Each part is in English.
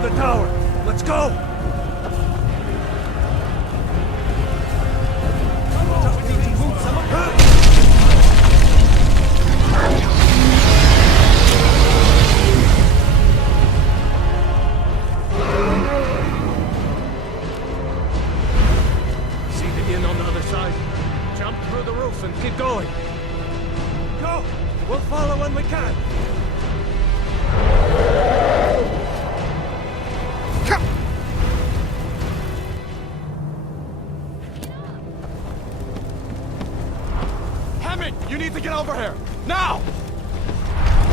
through the tower. Let's go! And keep going. Go! We'll follow when we can. Hammond, you need to get over here. Now!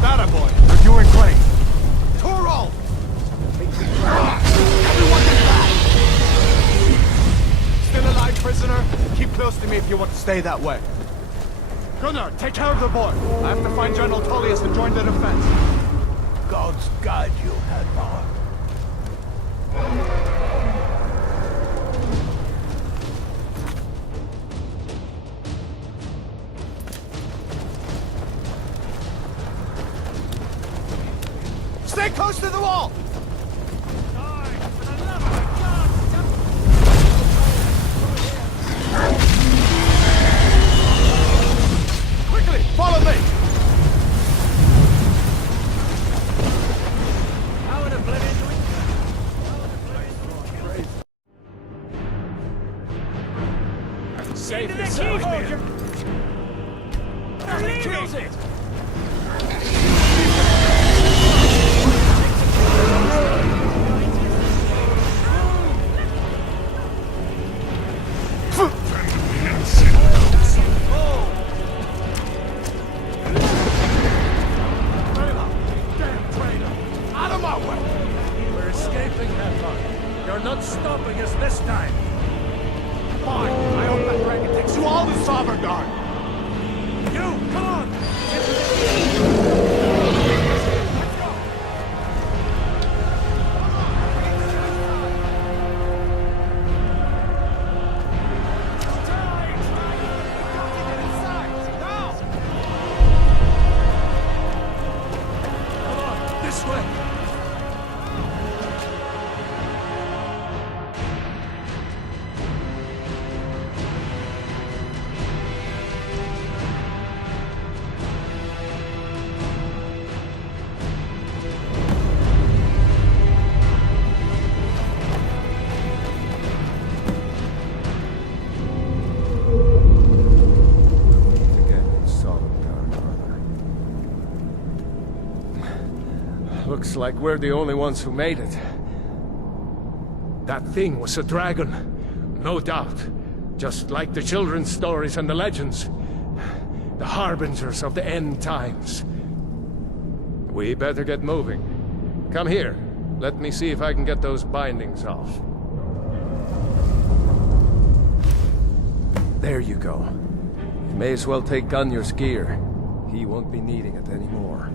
That boy. You're doing great. Torol! Everyone get back! Still alive, prisoner? Keep close to me if you want to stay that way. Gunnar, take care of the boy. I have to find General Tullius and join the defense. Gods guide you, Hadvar. Stay close to the wall! Follow me! How in oblivion do we... Save yourself, man! He kills it! You're not stopping us this time! Fine, I hope that dragon takes you all to Sovngarde! You, come on! Come on, this way! Looks like we're the only ones who made it. That thing was a dragon, no doubt. Just like the children's stories and the legends. The harbingers of the end times. We better get moving. Come here. Let me see if I can get those bindings off. There you go. May as well take Gunnar's gear. He won't be needing it anymore.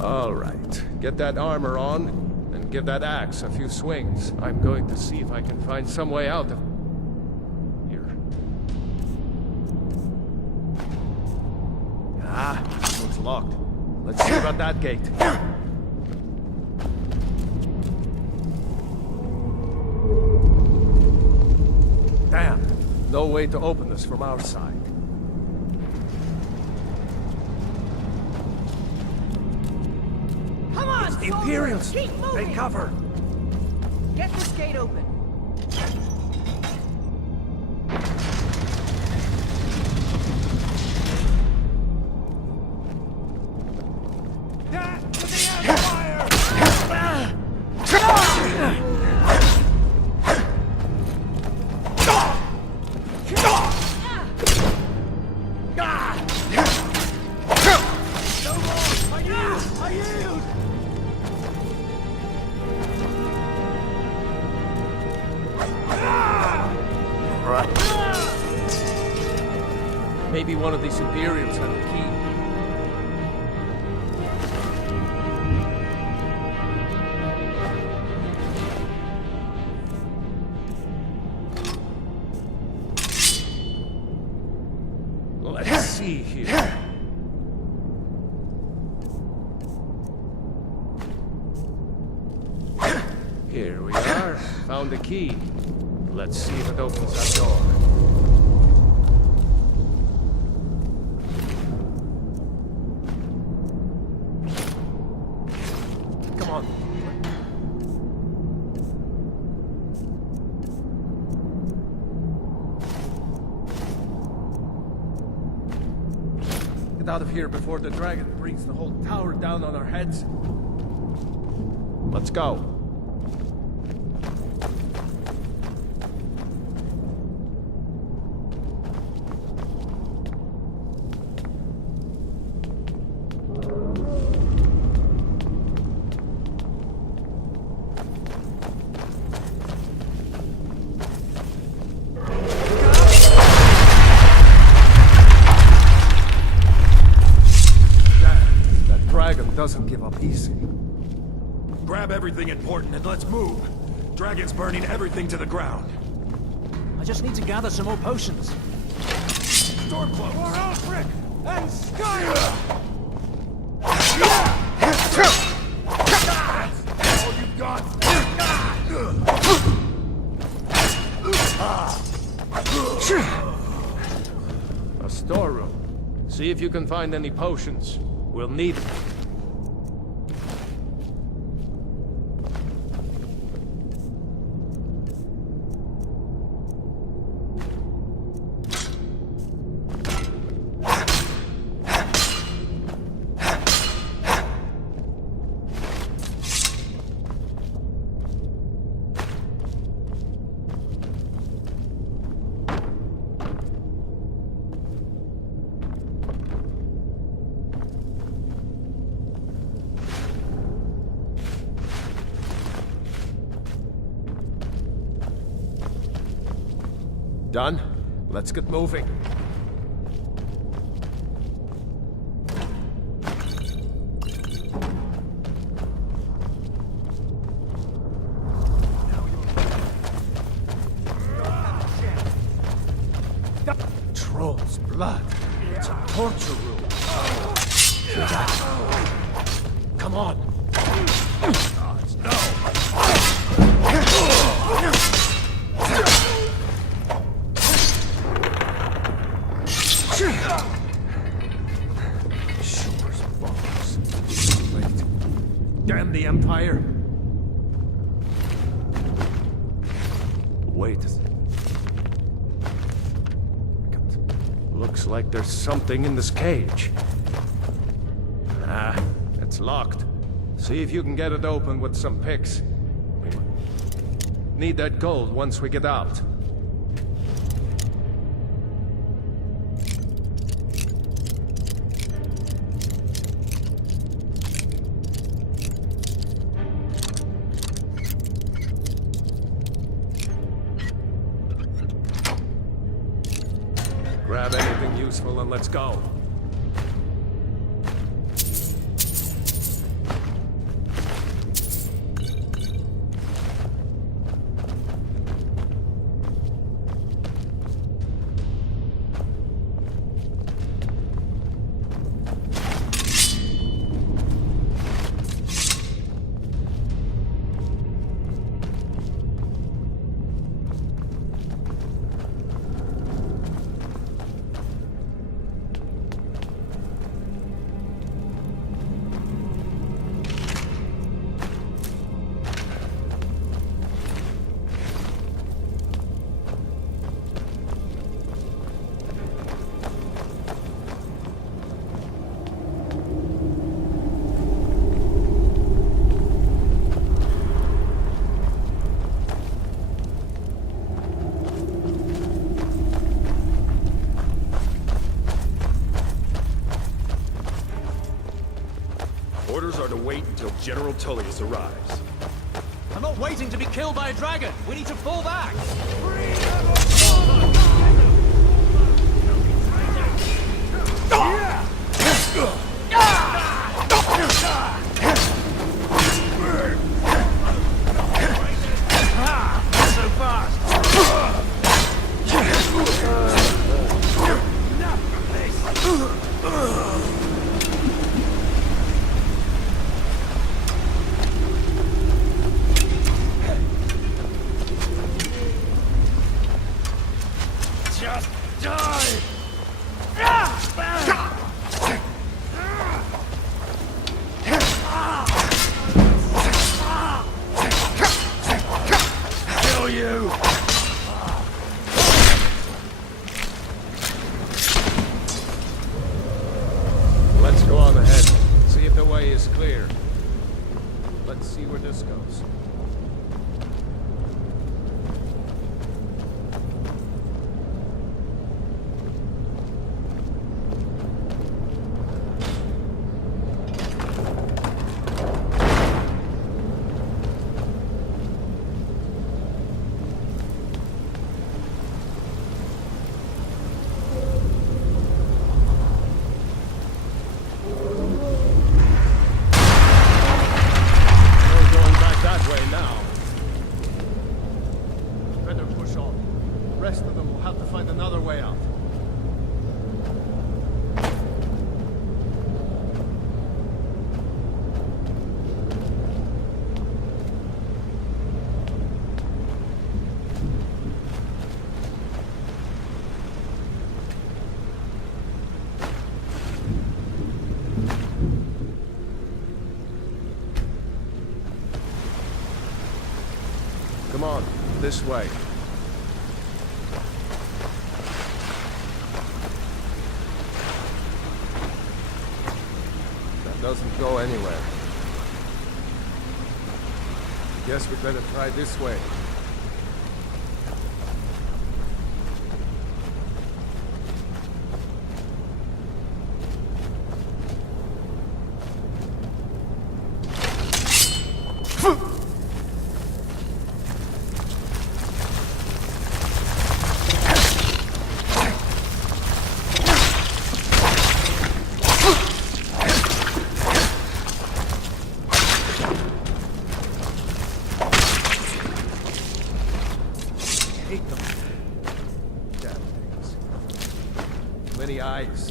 All right, get that armor on, and give that axe a few swings. I'm going to see if I can find some way out of here. Ah, looks locked. Let's see about that gate. Damn, no way to open this from our side. The Imperials! Keep moving. Take cover! Get this gate open. To the Empire! No more! I yield! Maybe one of these Imperials had the key. Let's see here. Here we are. Found the key. Let's see if it opens that door. Come on. Get out of here before the dragon brings the whole tower down on our heads. Let's go. Doesn't give up easy. Grab everything important and let's move. Dragon's burning everything to the ground. I just need to gather some more potions. Stormcloaks! For Alfric and Skyrim! All you've got! A storeroom. See if you can find any potions. We'll need them. Done? Let's get moving. Troll's blood. It's a torture room. Come on. Shooters bombs. Wait. Damn the Empire. Wait. Looks like there's something in this cage. Ah, it's locked. See if you can get it open with some picks. We need that gold once we get out. Grab anything useful and let's go. Orders are to wait until General Tullius arrives. I'm not waiting to be killed by a dragon. We need to fall back. So fast. Die! Kill you! Let's go on ahead. See if the way is clear. Let's see where this goes. No going back that way now. Better push on. The rest of them will have to find another way out. Come on, this way. That doesn't go anywhere. Guess we better try this way. Hate them. Damn things. Too many eyes.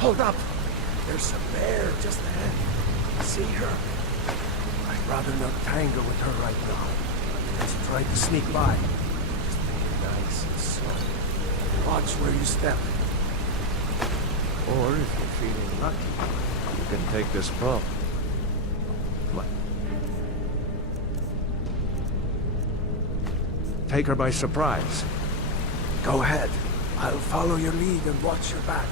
Hold up! There's a bear just ahead. See her? I'd rather not tangle with her right now. Let's try to sneak by. Just take it nice and slow. Watch where you step. Or if you're feeling lucky, you can take this prop. Come on. Take her by surprise. Go ahead. I'll follow your lead and watch your back.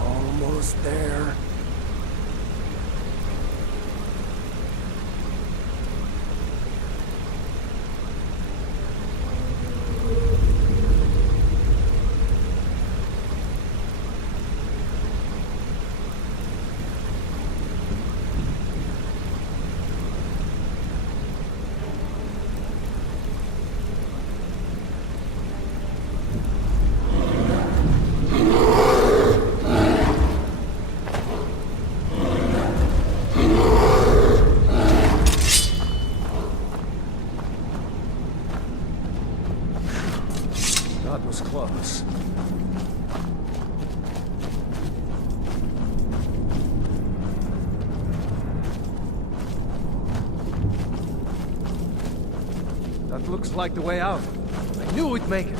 Almost there. That was close. That looks like the way out. I knew we'd make it.